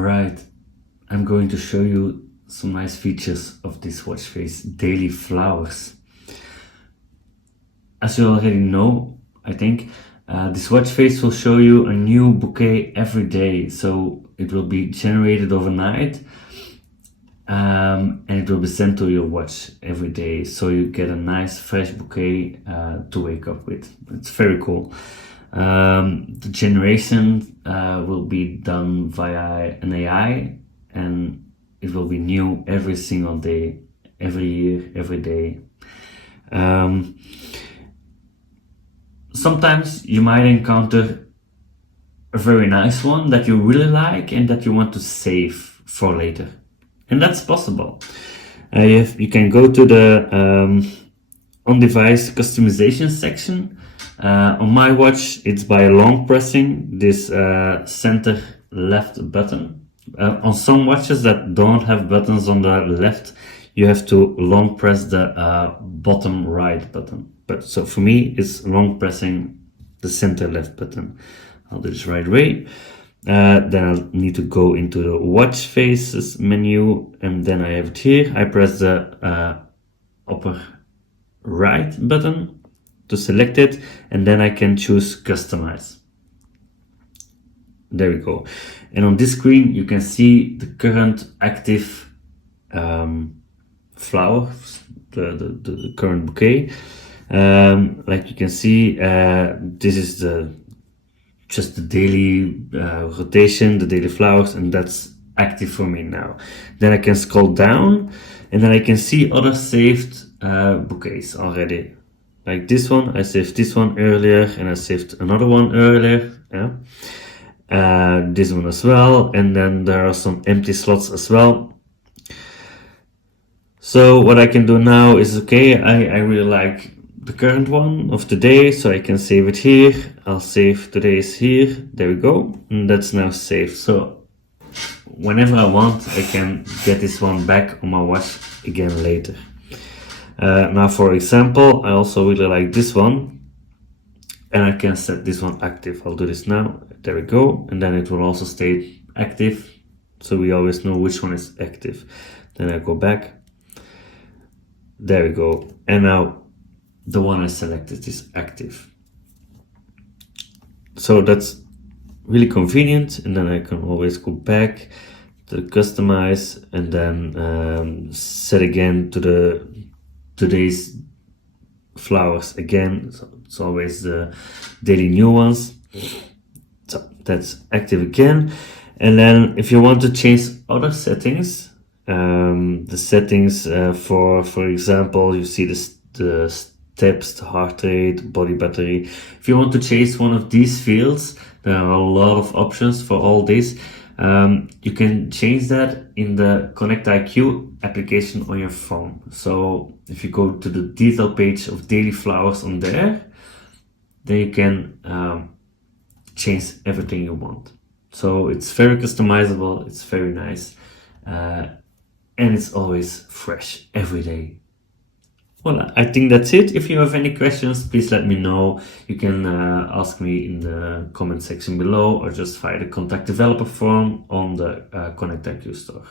Alright, I'm going to show you some nice features of this Watchface Daily Flowers. As you already know, I think, this Watchface will show you a new bouquet every day. So it will be generated overnight and it will be sent to your watch every day. So you get a nice fresh bouquet to wake up with. It's very cool. The generation will be done via an AI, and it will be new every single day, every year, every day. Sometimes you might encounter a very nice one that you really like and that you want to save for later, and that's possible. You can go to the on-device customization section. On my watch, it's by long pressing this center left button. On some watches that don't have buttons on the left, you have to long press the bottom right button. But so for me, it's long pressing the center left button. I'll do this right away. Then I'll need to go into the watch faces menu, and then I have it here. I press the upper right button to select it, and then I can choose customize. There we go. And on this screen you can see the current active flowers, the current bouquet. Like you can see, this is just the daily rotation, the daily flowers, and that's active for me now. Then I can scroll down, and then I can see other saved bouquets already. Like this one, I saved this one earlier, and I saved another one earlier. Yeah. This one as well, and then there are some empty slots as well. So what I can do now is, okay, I really like the current one of today, so I can save it here. I'll save today's here. There we go, and that's now saved. So whenever I want, I can get this one back on my watch again later. Now, for example, I also really like this one, and I can set this one active. I'll do this now. There we go, and then it will also stay active, so we always know which one is active. Then I go back. There we go, and now the one I selected is active. So that's really convenient, and then I can always go back to customize, and then set again to the today's flowers again. So it's always the daily new ones. So that's active again. And then if you want to change other settings, the settings for example, you see the steps, the heart rate, body battery. If you want to change one of these fields, there are a lot of options for all this. You can change that in the Connect IQ application on your phone. So if you go to the detail page of daily flowers on there, then you can change everything you want. So it's very customizable, it's very nice, and it's always fresh every day. Well, I think that's it. If you have any questions, please let me know. You can ask me in the comment section below, or just via the contact developer form on the Connect IQ store.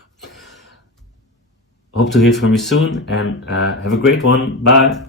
Hope to hear from you soon, and have a great one. Bye.